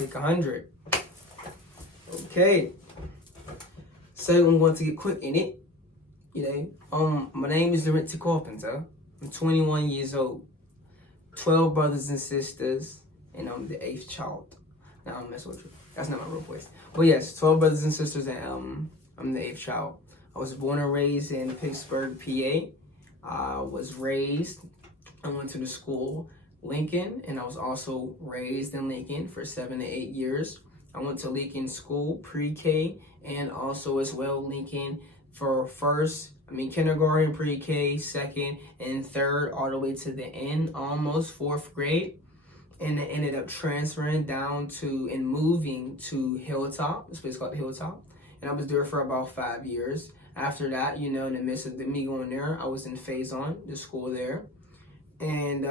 Take 100. Okay. So I'm going to get quick in it. My name is Lorenzo Carpenter. I'm 21 years old. 12 brothers and sisters, and I'm the 8th child. Nah, I'm messing with you. That's not my real voice. But yes, 12 brothers and sisters, and I'm the 8th child. I was born and raised in Pittsburgh, PA. I went to the school Lincoln, and I was also raised in Lincoln for 7 to 8 years. I went to Lincoln School, pre-K, and also as well Lincoln for kindergarten, pre-K, second, and third, all the way to the end, almost 4th grade. And I ended up transferring down to and moving to Hilltop, this place called Hilltop. And I was there for about 5 years. After that, in the midst of me going there, I was in Faison, the school there. And,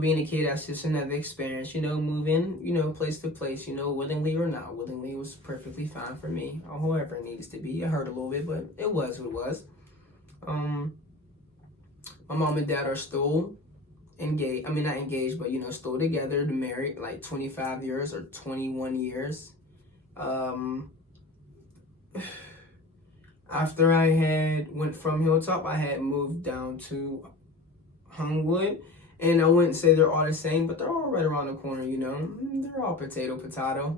being a kid, that's just another experience, moving, place to place, willingly or not willingly, it was perfectly fine for me, or however it needs to be. I hurt a little bit, but it was what it was. My mom and dad are still engaged, not engaged, but, still together, married, like 25 years or 21 years. After I went from Hilltop, I had moved down to Hungwood. And I wouldn't say they're all the same, but they're all right around the corner, They're all potato.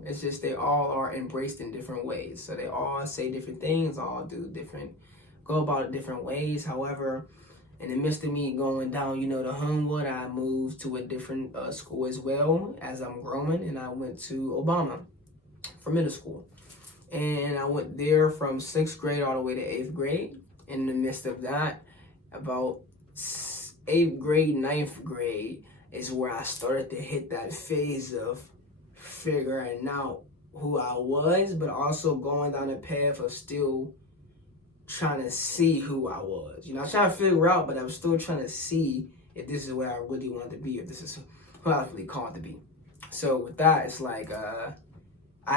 It's just they all are embraced in different ways. So they all say different things, go about it different ways. However, in the midst of me going down, to Hungwood, I moved to a different school as well as I'm growing. And I went to Obama for middle school. And I went there from 6th grade all the way to 8th grade. In the midst of that, about 8th grade, 9th grade is where I started to hit that phase of figuring out who I was, but also going down the path of still trying to see who I was. I was trying to figure out, but I was still trying to see if this is where I really wanted to be, if this is who I was really called to be. So with that, it's like I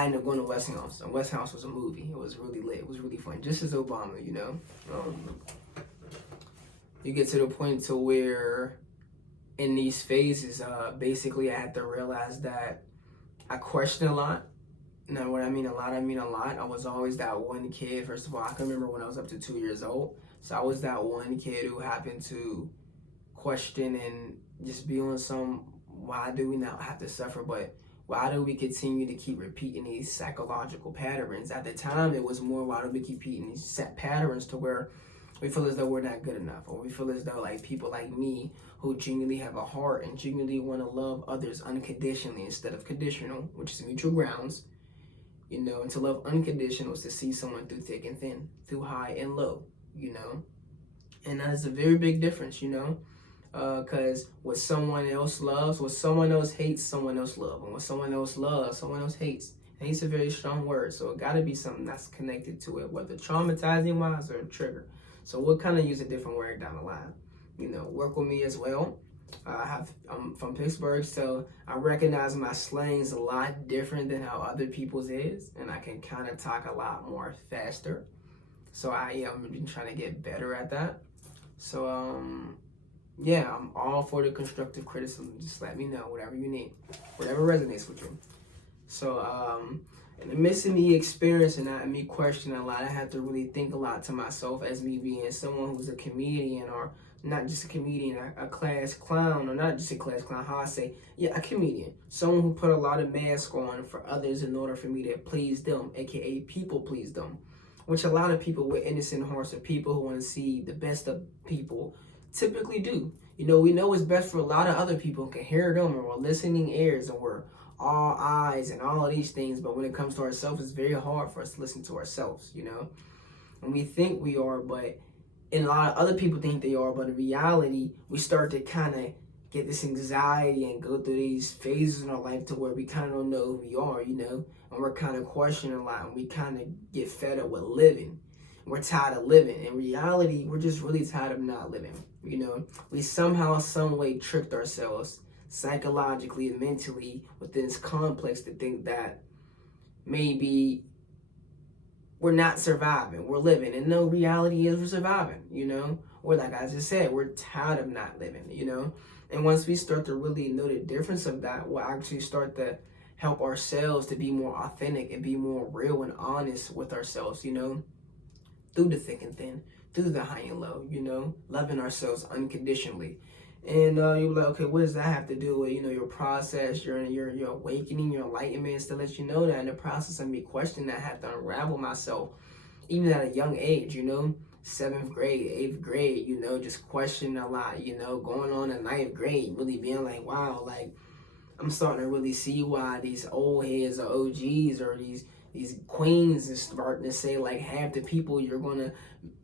ended up going to Westinghouse, and Westinghouse was a movie. It was really lit. It was really fun, just as Obama, You get to the point to where in these phases, basically I had to realize that I question a lot. Now, what I mean a lot, I was always that one kid. First of all, I can remember when I was up to 2 years old. So I was that one kid who happened to question and just be on some, why do we not have to suffer, but why do we continue to keep repeating these psychological patterns? At the time, it was more, why do we keep repeating these set patterns to where we feel as though we're not good enough, or we feel as though like people like me who genuinely have a heart and genuinely want to love others unconditionally instead of conditional, which is mutual grounds, and to love unconditional is to see someone through thick and thin, through high and low, and that is a very big difference, because what someone else loves, what someone else hates, someone else loves, and what someone else loves, someone else hates. And it's a very strong word, so it got to be something that's connected to it, whether traumatizing wise or a trigger. So we'll kind of use a different word down the line. Work with me as well. I'm from Pittsburgh, so I recognize my slang is a lot different than how other people's is, and I can kind of talk a lot more faster. So I'm been trying to get better at that. So I'm all for the constructive criticism. Just let me know whatever you need, whatever resonates with you. So in the midst of me experiencing that and me questioning a lot, I had to really think a lot to myself as me being someone who's a comedian, or not just a comedian, a class clown, or not just a class clown, a comedian. Someone who put a lot of masks on for others in order for me to please them, aka people please them, which a lot of people with innocent hearts or people who want to see the best of people typically do. We know what's best for a lot of other people and can hear them, and we're listening ears, and we're all eyes and all of these things, but when it comes to ourselves, it's very hard for us to listen to ourselves, and we think we are, and a lot of other people think they are, but in reality, we start to kind of get this anxiety and go through these phases in our life to where we kind of don't know who we are, and we're kind of questioning a lot, and we kind of get fed up with living. We're tired of living. In reality, we're just really tired of not living, We somehow, some way tricked ourselves psychologically and mentally within this complex to think that maybe we're not surviving, we're living. And no, reality is we're surviving, Or like I just said, we're tired of not living, And once we start to really know the difference of that, we'll actually start to help ourselves to be more authentic and be more real and honest with ourselves, through the thick and thin, through the high and low, loving ourselves unconditionally. And you're like, okay, what does that have to do with, your process, your awakening, your enlightenment? It's to let you know that in the process of me questioning, I have to unravel myself, even at a young age, 7th grade, 8th grade, just questioning a lot, going on in 9th grade, really being like, wow, like, I'm starting to really see why these old heads or OGs or these queens is starting to say, like, half the people you're gonna,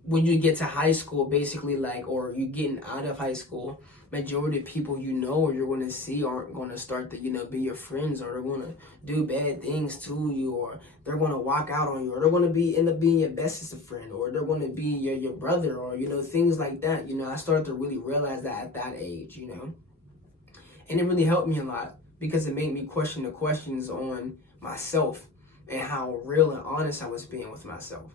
when you get to high school, basically, like, or you getting out of high school, majority of people or you're gonna see aren't gonna start to, be your friends, or they're gonna do bad things to you, or they're gonna walk out on you, or they're gonna end up being your bestest friend, or they're gonna be your brother, or things like that. I started to really realize that at that age, and it really helped me a lot because it made me question the questions on myself and how real and honest I was being with myself.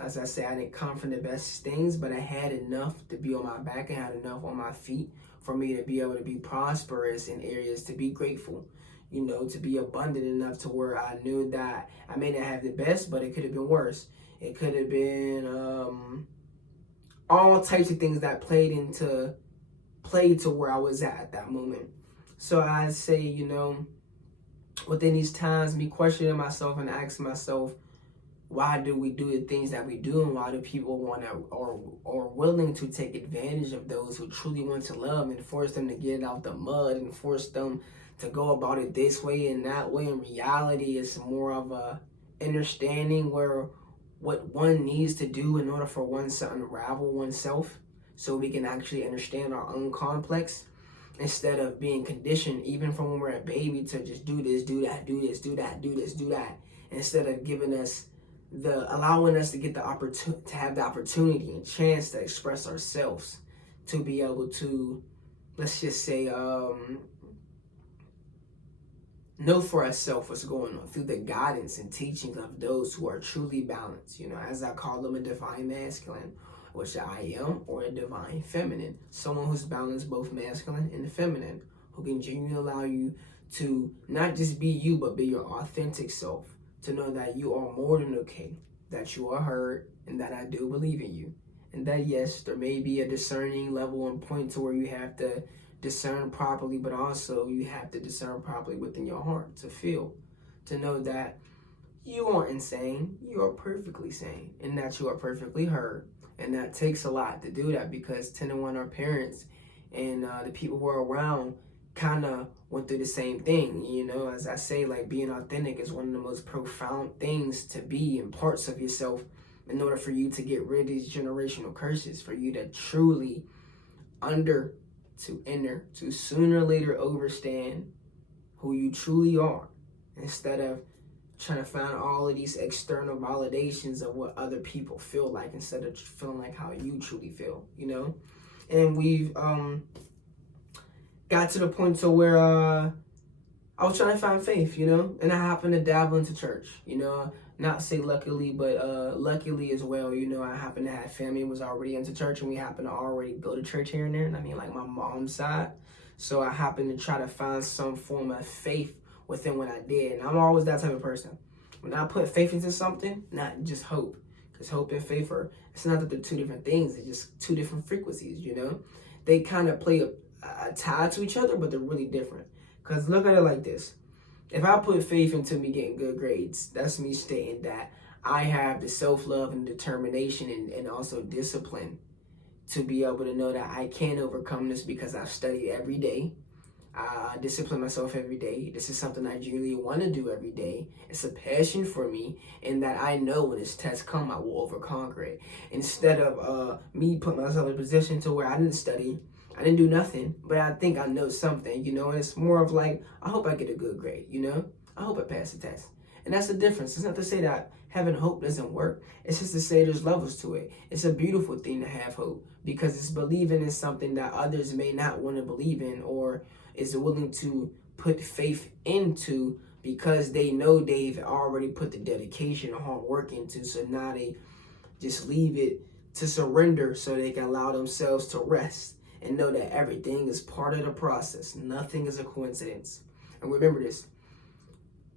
As I say, I didn't come from the best things, but I had enough to be on my back and had enough on my feet for me to be able to be prosperous in areas, to be grateful, to be abundant enough to where I knew that I may not have the best, but it could have been worse. It could have been all types of things that played to where I was at that moment. So I'd say, within these times, me questioning myself and asking myself, why do we do the things that we do, and why do people want to or willing to take advantage of those who truly want to love and force them to get out the mud and force them to go about it this way and that way? In reality, it's more of a understanding where what one needs to do in order for one to unravel oneself, so we can actually understand our own complex, instead of being conditioned even from when we're a baby to just do this, do that, do this, do that, do this, do that, instead of allowing us to get the opportunity, to have the opportunity and chance to express ourselves, to be able to, let's just say, know for ourselves what's going on through the guidance and teachings of those who are truly balanced, as I call them, a divine masculine, which I am, or a divine feminine, someone who's balanced both masculine and feminine, who can genuinely allow you to not just be you, but be your authentic self, to know that you are more than okay, that you are heard, and that I do believe in you. And that, yes, there may be a discerning level and point to where you have to discern properly, but also you have to discern properly within your heart to feel, to know that you aren't insane, you are perfectly sane, and that you are perfectly heard. And that takes a lot to do that, because 10 to 1, our parents and the people who are around kind of went through the same thing. As I say, like, being authentic is one of the most profound things to be in parts of yourself, in order for you to get rid of these generational curses, for you to truly to sooner or later understand who you truly are, instead of trying to find all of these external validations of what other people feel like, instead of feeling like how you truly feel, And we've got to the point to where I was trying to find faith, and I happened to dabble into church, not say luckily, but luckily as well, I happen to have family who was already into church, and we happen to already go to church here and there, and I mean, like, my mom's side. So I happened to try to find some form of faith within what I did. And I'm always that type of person. When I put faith into something, not just hope, because hope and faith it's not that they're two different things, they're just two different frequencies, They kind of play a tie to each other, but they're really different. Because look at it like this. If I put faith into me getting good grades, that's me stating that I have the self-love and determination and also discipline to be able to know that I can overcome this, because I've studied every day. I discipline myself every day. This is something I genuinely want to do every day. It's a passion for me, and that I know when this test come, I will overconquer it. Instead of me put myself in a position to where I didn't study, I didn't do nothing, but I think I know something, and it's more of like, I hope I get a good grade, I hope I pass the test. And that's the difference. It's not to say that having hope doesn't work. It's just to say there's levels to it. It's a beautiful thing to have hope, because it's believing in something that others may not want to believe in, or is willing to put faith into, because they know they've already put the dedication and hard work into. So now they just leave it to surrender, so they can allow themselves to rest and know that everything is part of the process. Nothing is a coincidence. And remember this,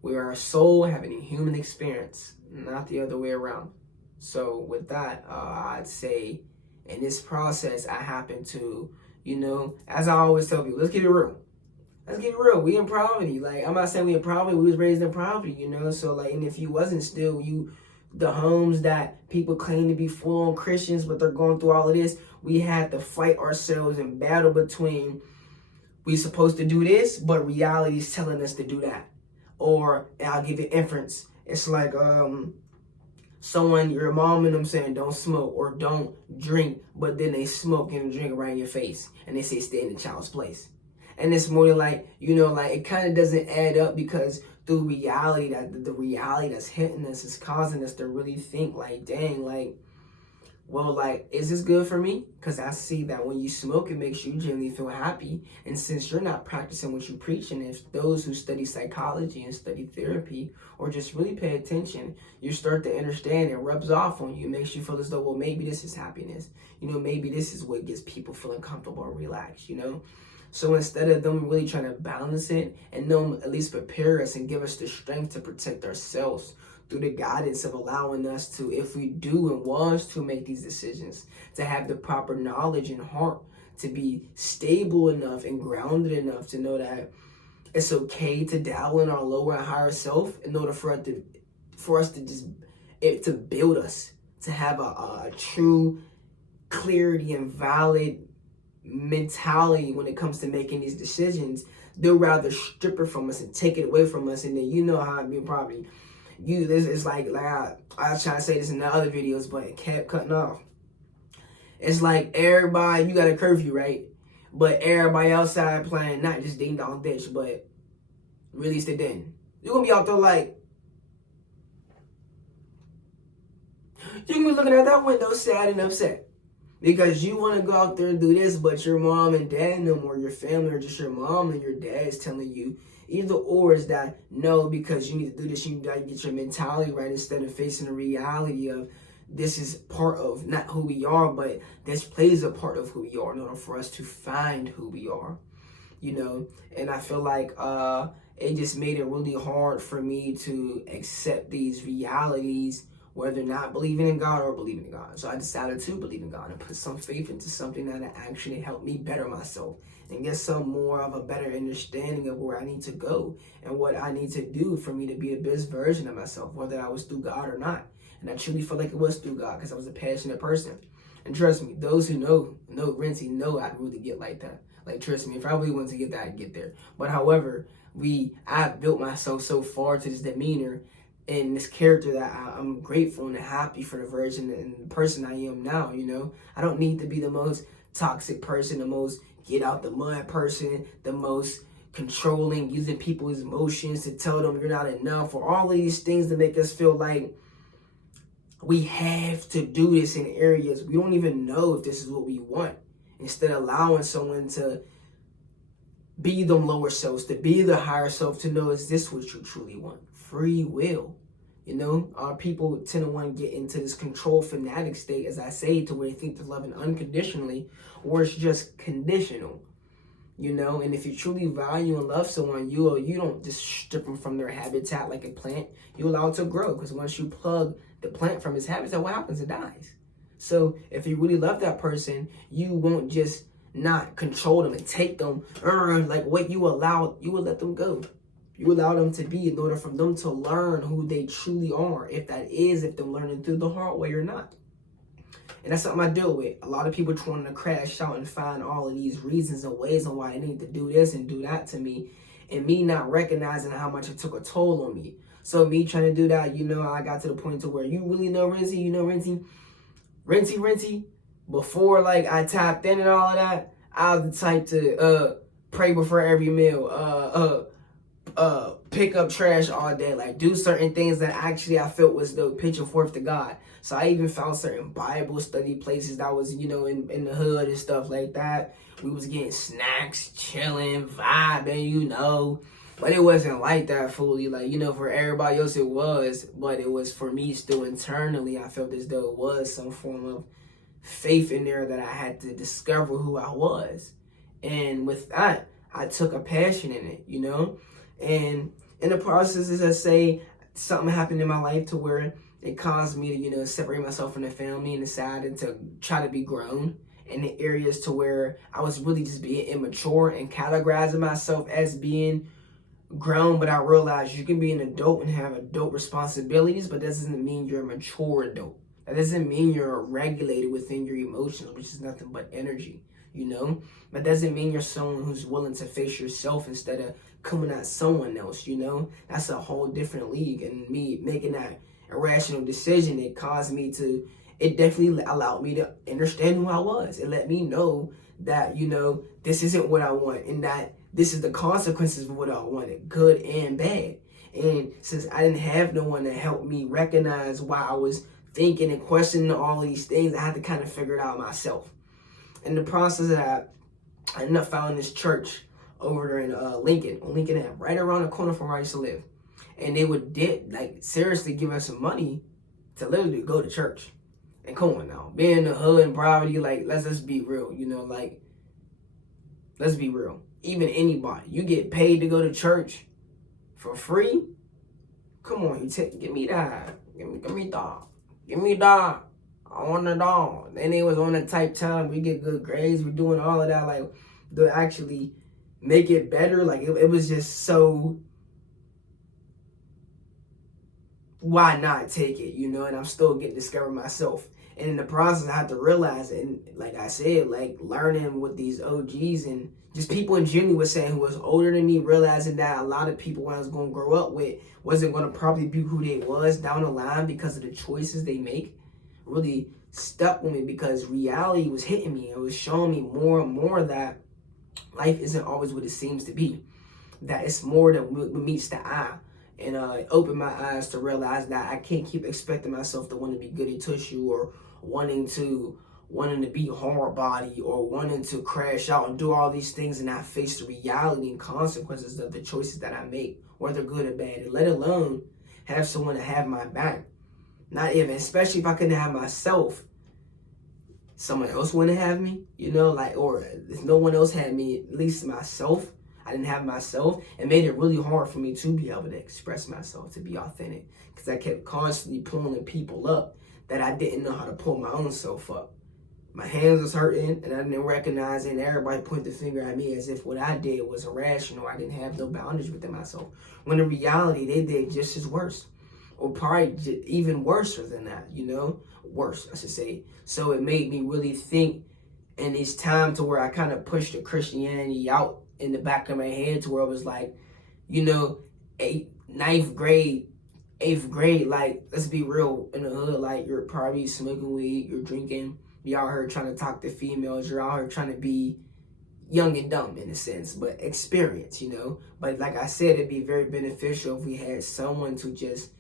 We're our soul having a human experience, not the other way around. So with that, I'd say in this process, I happen to, as I always tell people, let's get it real. Let's get real. We in poverty. Like, I'm not saying we in poverty. We was raised in poverty, So like, and if you wasn't still, the homes that people claim to be full on Christians, but they're going through all of this, we had to fight ourselves and battle between we supposed to do this, but reality is telling us to do that. Or I'll give you inference. It's like someone, your mom and them saying don't smoke or don't drink, but then they smoke and drink right in your face, and they say stay in the child's place. And it's more like, like it kind of doesn't add up, because through reality, that the reality that's hitting us is causing us to really think like, dang, like, well, like, is this good for me? Because I see that when you smoke, it makes you genuinely feel happy. And since you're not practicing what you preach, and if those who study psychology and study therapy, or just really pay attention, you start to understand, it rubs off on you. It makes you feel as though, well, maybe this is happiness. Maybe this is what gets people feeling comfortable and relaxed, So instead of them really trying to balance it, and them at least prepare us and give us the strength to protect ourselves through the guidance of allowing us to, if we do and was to make these decisions, to have the proper knowledge and heart, to be stable enough and grounded enough to know that it's okay to dabble in our lower and higher self in order for us to build us, to have a true clarity and valid mentality when it comes to making these decisions. They'll rather strip it from us and take it away from us, and then how it be probably. It's like I was trying to say this in the other videos, but it kept cutting off. It's like everybody, you got a curfew, right? But everybody outside playing not just ding dong ditch, but release the den. You're gonna be out there like, you're gonna be looking at that window sad and upset. Because you want to go out there and do this, but your mom and dad and them, or your family, or just your mom and your dad is telling you, either or is that no, because you need to do this, you got to get your mentality right, instead of facing the reality of this is part of not who we are, but this plays a part of who we are in order for us to find who we are, And I feel like it just made it really hard for me to accept these realities, whether not believing in God or believing in God. So I decided to believe in God and put some faith into something that actually helped me better myself and get some more of a better understanding of where I need to go and what I need to do for me to be the best version of myself, whether I was through God or not. And I truly felt like it was through God, because I was a passionate person. And trust me, those who know Renzi know I'd really get like that. Like, trust me, if I really wanted to get that, I'd get there. But however, I've built myself so far to this demeanor and this character that I'm grateful and happy for the version and person I am now, I don't need to be the most toxic person, the most get out the mud person, the most controlling, using people's emotions to tell them you're not enough, or all of these things to make us feel like we have to do this in areas we don't even know if this is what we want. Instead of allowing someone to be them lower selves, to be the higher self, to know, is this what you truly want? Free will. Our people tend to want to get into this control fanatic state, as I say, to where they think they're loving unconditionally, or it's just conditional. And if you truly value and love someone, you don't just strip them from their habitat like a plant. You allow it to grow, because once you plug the plant from its habitat, what happens? It dies. So if you really love that person, you won't just not control them and take them, like what you will let them go. You allow them to be in order for them to learn who they truly are, if they're learning through the hard way or not. And that's something I deal with. A lot of people trying to crash out and find all of these reasons and ways on why they need to do this and do that to me, and me not recognizing how much it took a toll on me. So me trying to do that, I got to the point to where, you really know Renzi, Renzi, before like I tapped in and all of that, I was the type to pray before every meal, pick up trash all day, like do certain things that actually I felt was the pitching forth to God. So I even found certain Bible study places that was, in the hood and stuff like that. We was getting snacks, chilling, vibing, but it wasn't like that fully. Like, for everybody else it was, but it was for me still internally. I felt as though it was some form of faith in there that I had to discover who I was. And with that, I took a passion in it, and in the process, as I say, something happened in my life to where it caused me to, separate myself from the family and decided to try to be grown in the areas to where I was really just being immature and categorizing myself as being grown. But I realized you can be an adult and have adult responsibilities, but that doesn't mean you're a mature adult. That doesn't mean you're regulated within your emotions, which is nothing but energy, That doesn't mean you're someone who's willing to face yourself instead of coming at someone else, That's a whole different league. And me making that irrational decision, it definitely allowed me to understand who I was. It let me know that, this isn't what I want, and that this is the consequences of what I wanted, good and bad. And since I didn't have no one to help me recognize why I was thinking and questioning all of these things, I had to kind of figure it out myself. In the process of that, I ended up finding this church over there in Lincoln, right around the corner from where I used to live. And they would seriously give us some money to literally go to church. And come on now, being in the hood and poverty, let's just be real, let's be real. Even anybody, you get paid to go to church for free? Come on, give me that. Give me that. Give me that. I want it all. Then it was on the type time we get good grades. We're doing all of that, to actually make it better. It was just so, why not take it, And I'm still getting discovered myself. And in the process, I had to realize it. And like I said, learning with these OGs and just people in general was saying who was older than me, realizing that a lot of people I was going to grow up with wasn't going to probably be who they was down the line because of the choices they make, really stuck with me because reality was hitting me. It was showing me more and more that life isn't always what it seems to be, that it's more than what meets the eye. And it opened my eyes to realize that I can't keep expecting myself to want to be goody two-shoe or wanting to be hard body or wanting to crash out and do all these things and not face the reality and consequences of the choices that I make, whether good or bad, and let alone have someone to have my back. Not even, especially if I couldn't have myself, someone else wouldn't have me, or if no one else had me, at least myself. I didn't have myself. It made it really hard for me to be able to express myself, to be authentic, because I kept constantly pulling people up that I didn't know how to pull my own self up. My hands was hurting, and I didn't recognize it, and everybody pointed the finger at me as if what I did was irrational. I didn't have no boundaries within myself. When in reality, they did just as worse, or probably even worse than that, worse, I should say. So it made me really think, and it's time to where I kind of pushed the Christianity out in the back of my head to where it was ninth grade, 8th grade, let's be real, in the hood, you're probably smoking weed, you're drinking, you're out here trying to talk to females, you're out here trying to be young and dumb in a sense, but experience, But like I said, it'd be very beneficial if we had someone to just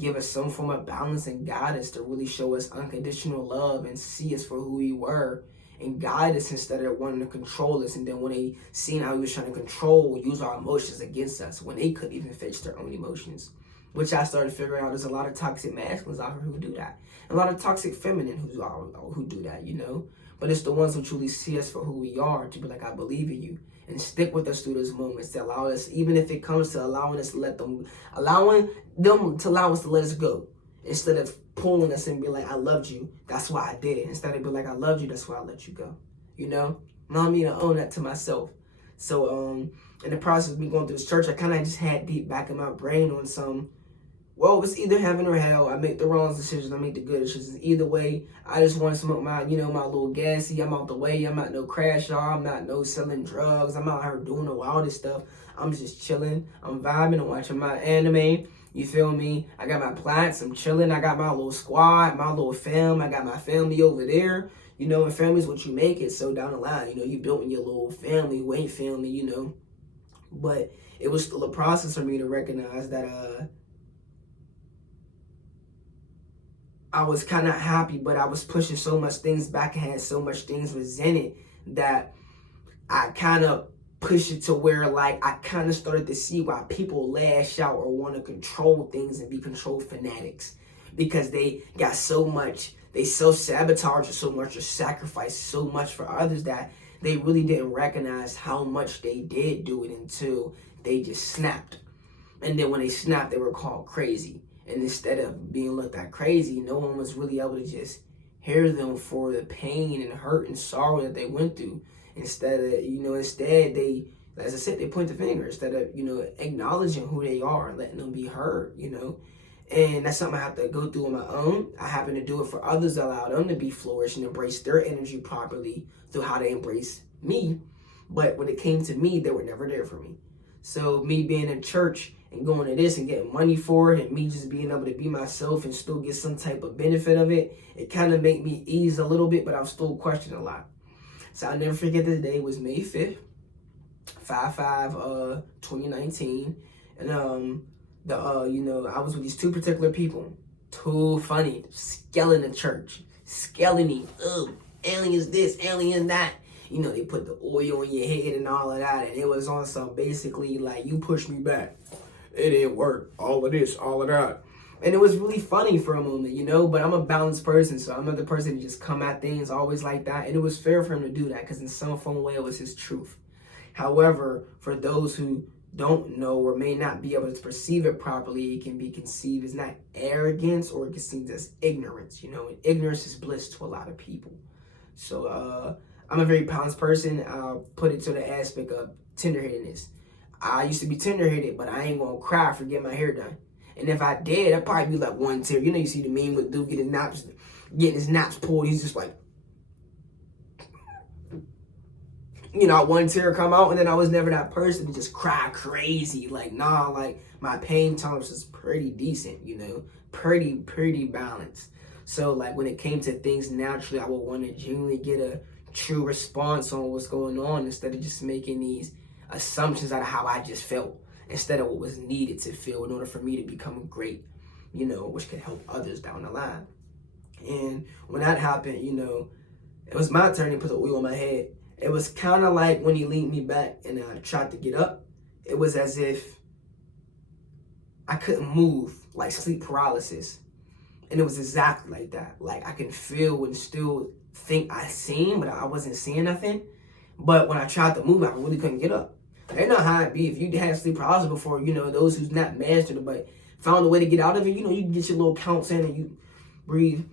give us some form of balance and guidance to really show us unconditional love and see us for who we were and guide us instead of wanting to control us. And then when they seen how we was trying to control, use our emotions against us when they couldn't even face their own emotions. Which I started figuring out there's a lot of toxic masculines out here who do that. A lot of toxic feminine who do that, But it's the ones who truly see us for who we are, to be like, I believe in you. And stick with us through those moments to allow us, even if it comes to allowing us to allowing them to allow us to let us go. Instead of pulling us and be like, I loved you, that's why I did it. Instead of be like, I loved you, that's why I let you go. Allow me to own that to myself. So in the process of me going through this church, I kind of just had deep back in my brain on some, well, it's either heaven or hell. I make the wrong decisions, I make the good decisions. Either way, I just want to smoke my, my little gassy. I'm out the way. I'm not no crash y'all. I'm not no selling drugs. I'm out here doing all this stuff. I'm just chilling. I'm vibing. I'm watching my anime. You feel me? I got my plants. I'm chilling. I got my little squad, my little fam. I got my family over there. And family's what you make it. So down the line, you building your little family who ain't family, But it was still a process for me to recognize that I was kind of happy, but I was pushing so much things back and had so much things resented that I kind of pushed it to where I kind of started to see why people lash out or want to control things and be control fanatics, because they got so much, they self-sabotage so much or sacrifice so much for others that they really didn't recognize how much they did do it until they just snapped. And then when they snapped, they were called crazy. And instead of being looked at crazy, no one was really able to just hear them for the pain and hurt and sorrow that they went through. Instead they, as I said, they point the finger instead of, acknowledging who they are and letting them be heard, And that's something I have to go through on my own. I happen to do it for others, allow them to be flourish and embrace their energy properly through how they embrace me. But when it came to me, they were never there for me. So me being in church and going to this and getting money for it, and me just being able to be myself and still get some type of benefit of it, it kind of made me ease a little bit, but I'm still questioning a lot. So I'll never forget the day was May 5th, 2019. And I was with these two particular people. Too funny. Skelling the church. Skelling me. Aliens this, aliens that. They put the oil on your head and all of that. And it was on some basically like, you pushed me back. It didn't work. All of this, all of that. And it was really funny for a moment, but I'm a balanced person, so I'm not the person to just come at things always like that. And it was fair for him to do that because in some form way it was his truth. However, for those who don't know or may not be able to perceive it properly, it can be conceived as not arrogance or it can seem as ignorance, And ignorance is bliss to a lot of people. So I'm a very balanced person. I'll put it to the aspect of tenderheadedness. I used to be tenderheaded, but I ain't gonna cry for getting my hair done. And if I did, I'd probably be like one tear. You see the meme with dude getting his naps pulled. He's just like, one tear come out, and then I was never that person to just cry crazy. Like, nah, like my pain tolerance is pretty decent, pretty balanced. So like when it came to things naturally, I would want to genuinely get a true response on what's going on instead of just making these assumptions out of how I just felt instead of what was needed to feel in order for me to become great, which could help others down the line. And when that happened, it was my turn to put the oil on my head. It was kind of like when he leaned me back and I tried to get up. It was as if I couldn't move, like sleep paralysis. And it was exactly like that. Like I can feel and still think I seen, but I wasn't seeing nothing. But when I tried to move, I really couldn't get up. They know how it be. If you had sleep paralysis before, those who's not mastered it, but found a way to get out of it, you can get your little counts in and you breathe.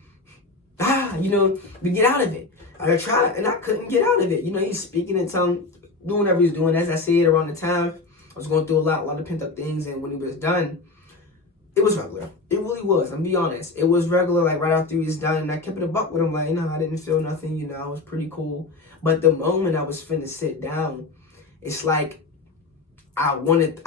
We get out of it. I tried and I couldn't get out of it. He's speaking in tongue, doing whatever he's doing. As I said, around the time, I was going through a lot of pent up things. And when he was done, it was regular. It really was. I'm be honest. It was regular, like right after he was done. And I kept it a buck with him. Like, I didn't feel nothing. I was pretty cool. But the moment I was finna sit down, it's like I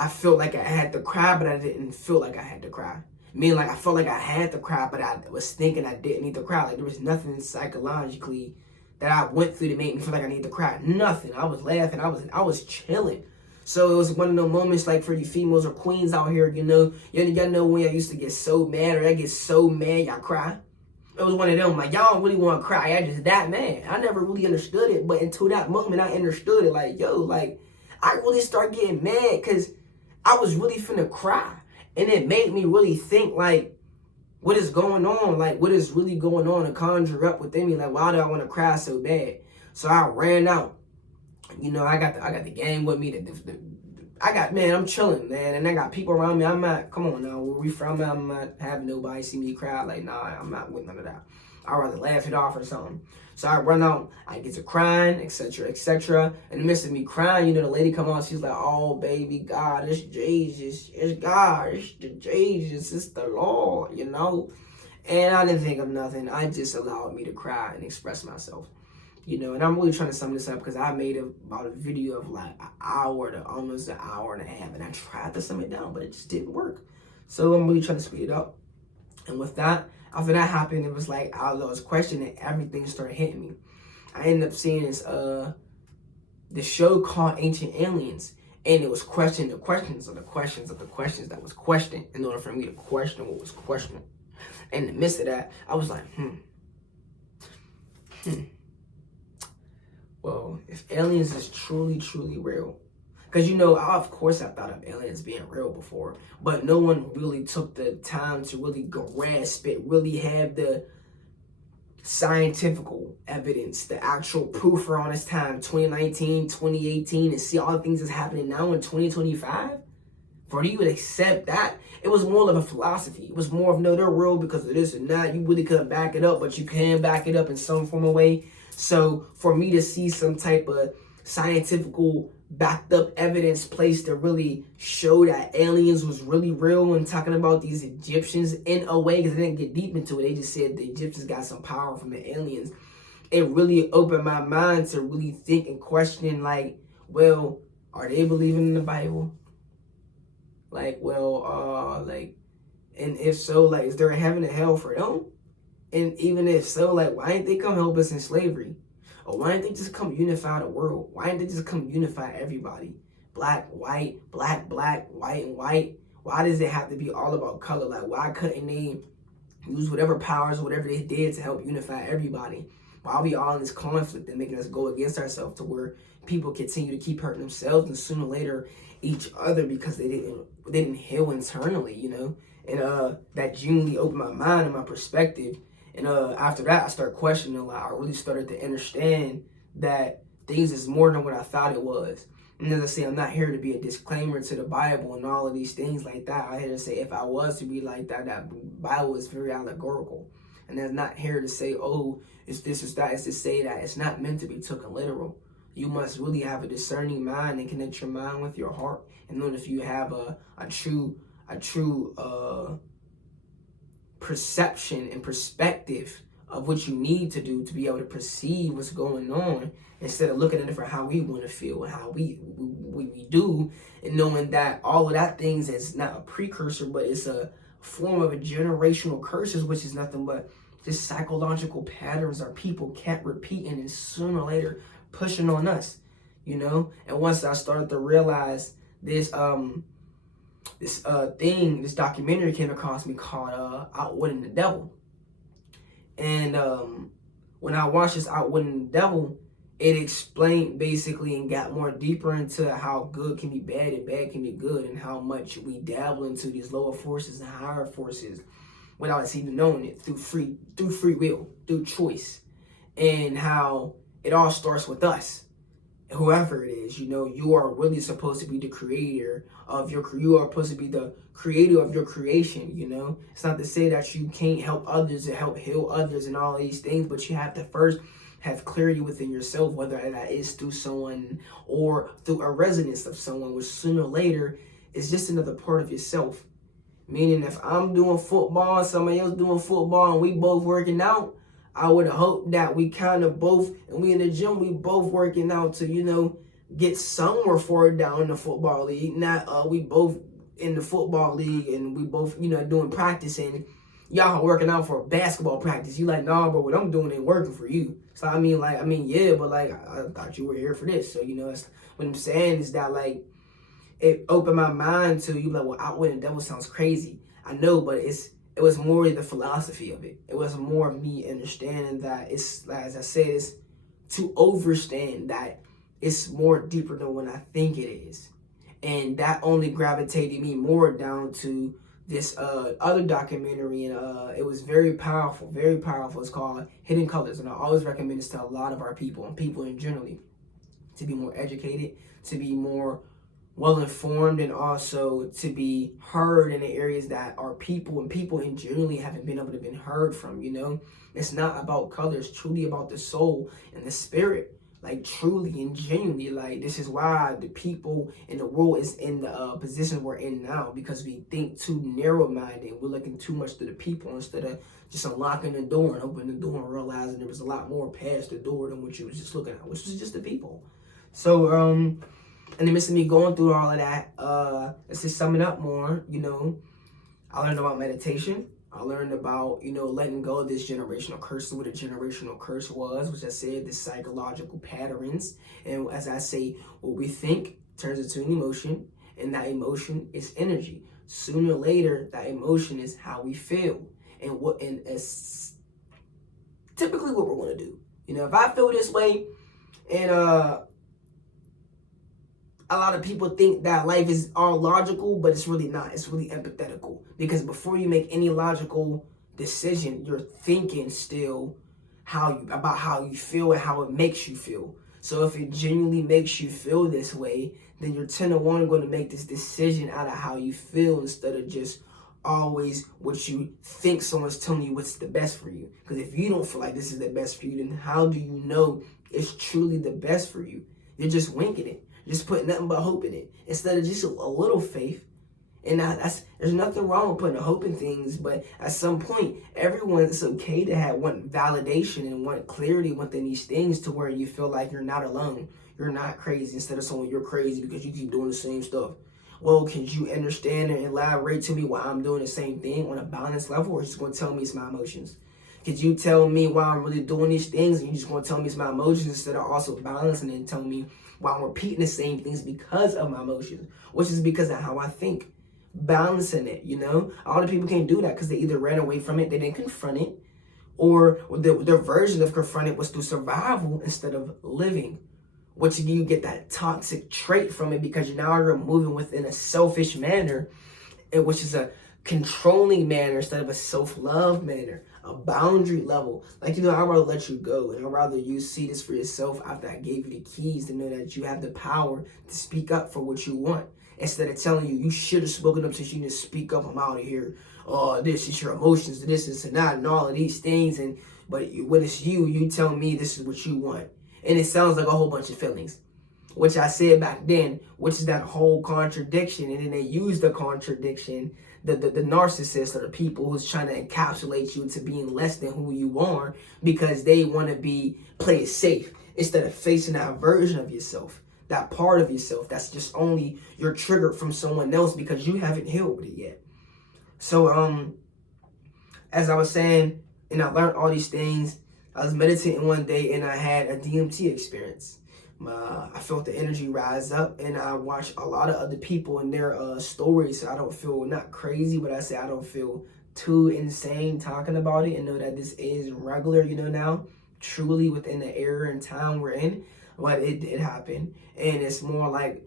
felt like I had to cry, but I didn't feel like I had to cry. Meaning like I felt like I had to cry, but I was thinking I didn't need to cry. Like there was nothing psychologically that I went through to make me feel like I need to cry. Nothing. I was laughing. I was chilling. So it was one of those moments like for you females or queens out here, y'all know when I used to get so mad or I get so mad, y'all cry. It was one of them, like, y'all don't really want to cry. I just that mad. I never really understood it, but until that moment, I understood it. Like, I really started getting mad because I was really finna cry. And it made me really think, like, what is going on? Like, what is really going on to conjure up within me? Like, why do I want to cry so bad? So I ran out. I got the gang with me. I'm chilling, man. And I got people around me. I'm not, come on now, where we from? I'm not having nobody see me cry. Like, nah, I'm not with none of that. I'd rather laugh it off or something. So I run out, I get to crying, etc., etc. In the midst of me crying, the lady come out, she's like, oh, baby, God, it's Jesus. It's God, it's the Jesus, it's the Lord, And I didn't think of nothing. I just allowed me to cry and express myself. And I'm really trying to sum this up because I made about a video of like an hour to almost an hour and a half. And I tried to sum it down, but it just didn't work. So I'm really trying to speed it up. And with that, after that happened, it was like I was questioning, everything started hitting me. I ended up seeing this the show called Ancient Aliens. And it was questioning the questions of the questions of the questions that was questioned in order for me to question what was questioned. And in the midst of that, I was like, Well, if aliens is truly, truly real, because of course I thought of aliens being real before, but no one really took the time to really grasp it, really have the scientific evidence, the actual proof around this time, 2019, 2018, and see all the things that's happening now in 2025. For you to accept that, it was more of a philosophy. It was more of, no, they're real because of this and that. You really couldn't back it up, but you can back it up in some form of way. So for me to see some type of scientifical backed up evidence placed to really show that aliens was really real, and talking about these Egyptians in a way, because they didn't get deep into it. They just said the Egyptians got some power from the aliens. It really opened my mind to really think and question, like, well, are they believing in the Bible? Like, well, and if so, like, is there a heaven and hell for them? And even if so, like, why didn't they come help us in slavery? Or why didn't they just come unify the world? Why didn't they just come unify everybody? Black, white, black, black, white, and white. Why does it have to be all about color? Like, why couldn't they use whatever powers, whatever they did to help unify everybody? Why are we all in this conflict and making us go against ourselves to where people continue to keep hurting themselves and sooner or later each other because they didn't heal internally, you know? And that genuinely opened my mind and my perspective. And after that, I started questioning a lot. I really started to understand that things is more than what I thought it was. And as I say, I'm not here to be a disclaimer to the Bible and all of these things like that. I'm here to say if I was to be like that, that Bible is very allegorical. And that's not here to say, oh, it's this or that. It's to say that it's not meant to be taken literal. You must really have a discerning mind and connect your mind with your heart. And then if you have a true perception and perspective of what you need to do to be able to perceive what's going on, instead of looking at it for how we want to feel and how we do, and knowing that all of that things is not a precursor, but it's a form of a generational curses, which is nothing but just psychological patterns our people kept repeating and sooner or later pushing on us, you know. And once I started to realize this this documentary came across me called Outwitting the Devil. And when I watched this Outwitting the Devil, it explained basically and got more deeper into how good can be bad and bad can be good, and how much we dabble into these lower forces and higher forces without us even knowing it, through free will, through choice, and how it all starts with us. Whoever it is, you know, you are really supposed to be the creator of you are supposed to be the creator of your creation, you know. It's not to say that you can't help others and help heal others and all these things, but you have to first have clarity within yourself, whether that is through someone or through a resonance of someone, which sooner or later is just another part of yourself. Meaning if I'm doing football and somebody else doing football and we both working out, I would hope that we kind of both, and we in the gym, we both working out to, you know, get somewhere forward down in the football league. Not we both in the football league and we both, you know, doing practice, and y'all are working out for basketball practice. You like, nah, but what I'm doing ain't working for you. So I mean, yeah, but like, I thought you were here for this. So, you know, that's what I'm saying is that, like, it opened my mind to, you like, well, Outwitting the Devil sounds crazy. I know, but it was more the philosophy of it. It was more of me understanding that it's, as I said, it's to overstand that it's more deeper than what I think it is. And that only gravitated me more down to this other documentary, and it was very powerful, very powerful. It's called Hidden Colors, and I always recommend this to a lot of our people and people in generally, to be more educated, to be more well-informed, and also to be heard in the areas that our people and people in generally haven't been able to be heard from, you know. It's not about color, it's truly about the soul and the spirit, like truly and genuinely. Like, this is why the people in the world is in the position we're in now, because we think too narrow-minded. We're looking too much to the people instead of just unlocking the door and opening the door and realizing there was a lot more past the door than what you was just looking at, which was just the people. So, in the midst of me going through all of that, let's just sum it up more, you know. I learned about meditation. I learned about, you know, letting go of this generational curse, what a generational curse was, which I said, the psychological patterns. And as I say, what we think turns into an emotion, and that emotion is energy. Sooner or later, that emotion is how we feel. And it's typically what we're going to do. You know, if I feel this way, and a lot of people think that life is all logical, but it's really not. It's really empathetical. Because before you make any logical decision, you're thinking still about how you feel and how it makes you feel. So if it genuinely makes you feel this way, then you're 10 to 1 going to make this decision out of how you feel instead of just always what you think someone's telling you what's the best for you. Because if you don't feel like this is the best for you, then how do you know it's truly the best for you? You're just winking it. You're just putting nothing but hope in it instead of just a little faith. And there's nothing wrong with putting hope in things, but at some point, it's okay to want validation and want clarity within these things to where you feel like you're not alone. You're not crazy instead of saying you're crazy because you keep doing the same stuff. Well, can you understand and elaborate to me why I'm doing the same thing on a balance level, or just going to tell me it's my emotions? Could you tell me why I'm really doing these things and you just going to tell me it's my emotions instead of also balancing and telling me why I'm repeating the same things because of my emotions, which is because of how I think. Balancing it, a lot of people can't do that because they either ran away from it, they didn't confront it, or their version of confront it was through survival instead of living, which you get that toxic trait from it because now you're moving within a selfish manner, which is a controlling manner instead of a self-love manner, a boundary level. I'd rather let you go, and I'd rather you see this for yourself after I gave you the keys to know that you have the power to speak up for what you want. Instead of telling you should have spoken up since you didn't speak up, I'm out of here. Oh, this is your emotions, this and that, and all of these things. But when it's you tell me this is what you want. And it sounds like a whole bunch of feelings, which I said back then, which is that whole contradiction. And then they use the contradiction, the narcissist or the people who's trying to encapsulate you into being less than who you are because they want to play it safe instead of facing that version of yourself. That part of yourself that's just only you're triggered from someone else because you haven't healed with it yet. So as I was saying, and I learned all these things, I was meditating one day and I had a DMT experience. I felt the energy rise up, and I watched a lot of other people and their stories. So I don't feel not crazy, but I don't feel too insane talking about it, and know that this is regular, now, truly within the era and time we're in. But it did happen, and it's more like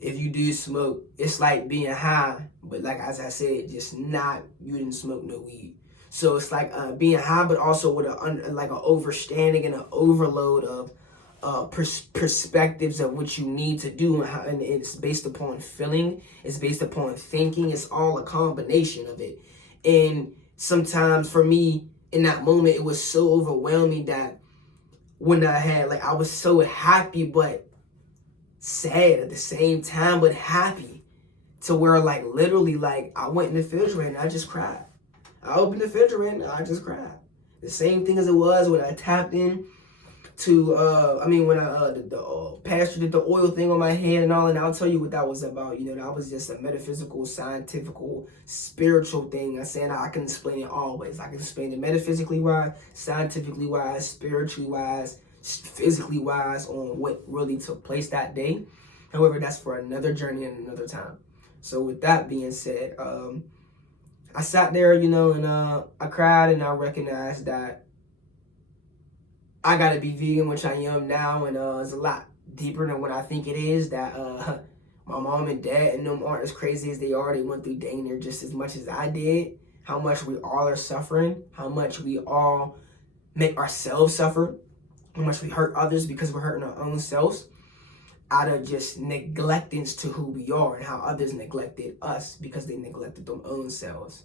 if you do smoke, it's like being high, but like as I said, just you didn't smoke no weed. So it's like being high, but also with an overstanding and an overload of perspectives of what you need to do, and it's based upon feeling, it's based upon thinking, it's all a combination of it. And sometimes for me in that moment, it was so overwhelming that when I was so happy but sad at the same time, but happy, to where literally I went in the refrigerator and I just cried. I opened the refrigerator and I just cried. The same thing as it was when I tapped in to when the pastor did the oil thing on my head and all, and I'll tell you what that was about. That was just a metaphysical, scientific, spiritual thing. I said I can explain it always. I can explain it metaphysically wise, scientifically wise, spiritually wise, physically wise on what really took place that day. However, that's for another journey and another time. So with that being said, I sat there, and I cried, and I recognized that I gotta be vegan, which I am now, and it's a lot deeper than what I think it is. That my mom and dad and them aren't as crazy as they are. They went through dang near just as much as I did. How much we all are suffering. How much we all make ourselves suffer. How much we hurt others because we're hurting our own selves out of just neglectance to who we are, and how others neglected us because they neglected their own selves.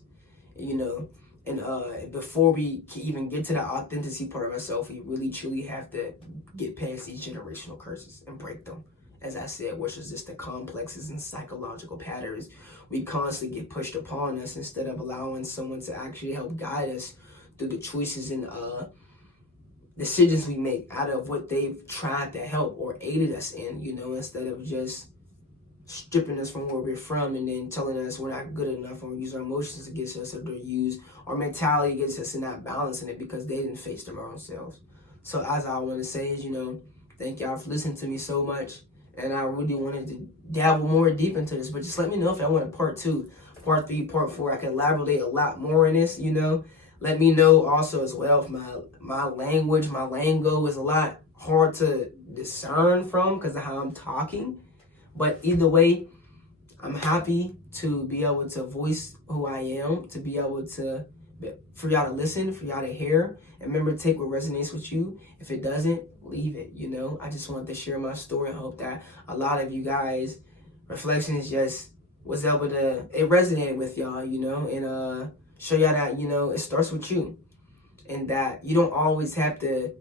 And before we can even get to the authenticity part of ourselves, we really truly have to get past these generational curses and break them. As I said, which is just the complexes and psychological patterns we constantly get pushed upon us instead of allowing someone to actually help guide us through the choices and decisions we make out of what they've tried to help or aided us in, instead of just stripping us from where we're from and then telling us we're not good enough, or use our emotions against us, or to use our mentality against us and not balancing it because they didn't face their own selves. So as I want to say is, thank y'all for listening to me so much. And I really wanted to dabble more deep into this, but just let me know if I want a part 2, part 3, part 4. I can elaborate a lot more in this, Let me know also as well if my language, my lingo is a lot hard to discern from because of how I'm talking. But either way, I'm happy to be able to voice who I am, to be able to for y'all to listen, for y'all to hear. And remember, take what resonates with you. If it doesn't, leave it, you know. I just wanted to share my story and hope that a lot of you guys, reflections just was able to, it resonated with y'all, you know, and show y'all that, you know, it starts with you. And that you don't always have to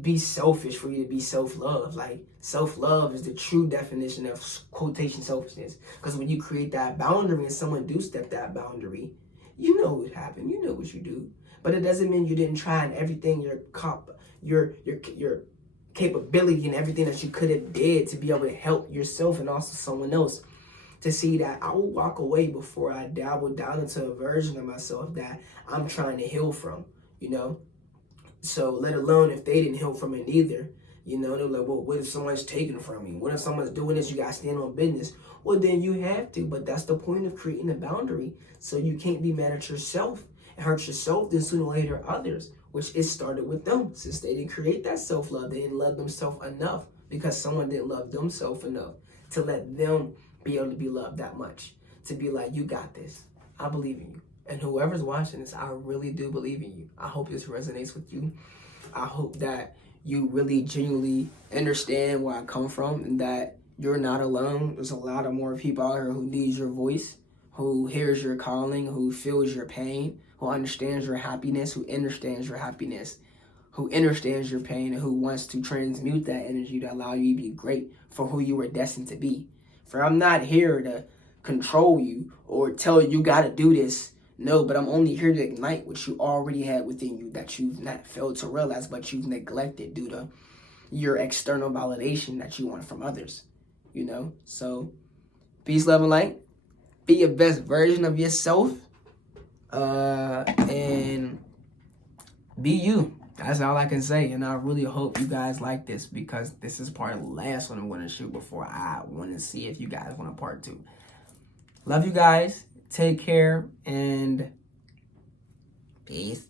be selfish for you to be self-love. Like, self-love is the true definition of quotation selfishness. Because when you create that boundary and someone do step that boundary, you know what happened. You know what you do. But it doesn't mean you didn't try and everything your capability and everything that you could have did to be able to help yourself and also someone else. To see that I will walk away before I dabble down into a version of myself that I'm trying to heal from, you know. So let alone if they didn't heal from it either. You know, they're like, well, what if someone's taken from me? What if someone's doing this? You got to stand on business. Well, then you have to. But that's the point of creating a boundary. So you can't be mad at yourself and hurt yourself, then sooner or later others, which it started with them. Since they didn't create that self-love, they didn't love themselves enough because someone didn't love themselves enough to let them be able to be loved that much. To be like, you got this. I believe in you. And whoever's watching this, I really do believe in you. I hope this resonates with you. I hope that you really genuinely understand where I come from and that you're not alone. There's a lot of more people out here who needs your voice, who hears your calling, who feels your pain, who understands your happiness, who understands your happiness, who understands your pain, and who wants to transmute that energy to allow you to be great for who you were destined to be. For I'm not here to control you or tell you got to do this. No, but I'm only here to ignite what you already had within you that you've not failed to realize, but you've neglected due to your external validation that you want from others, you know? So, peace, love, and light. Be your best version of yourself, and be you. That's all I can say, and I really hope you guys like this because this is part of the last one I'm going to shoot before I want to see if you guys want a part 2. Love you guys. Take care and peace.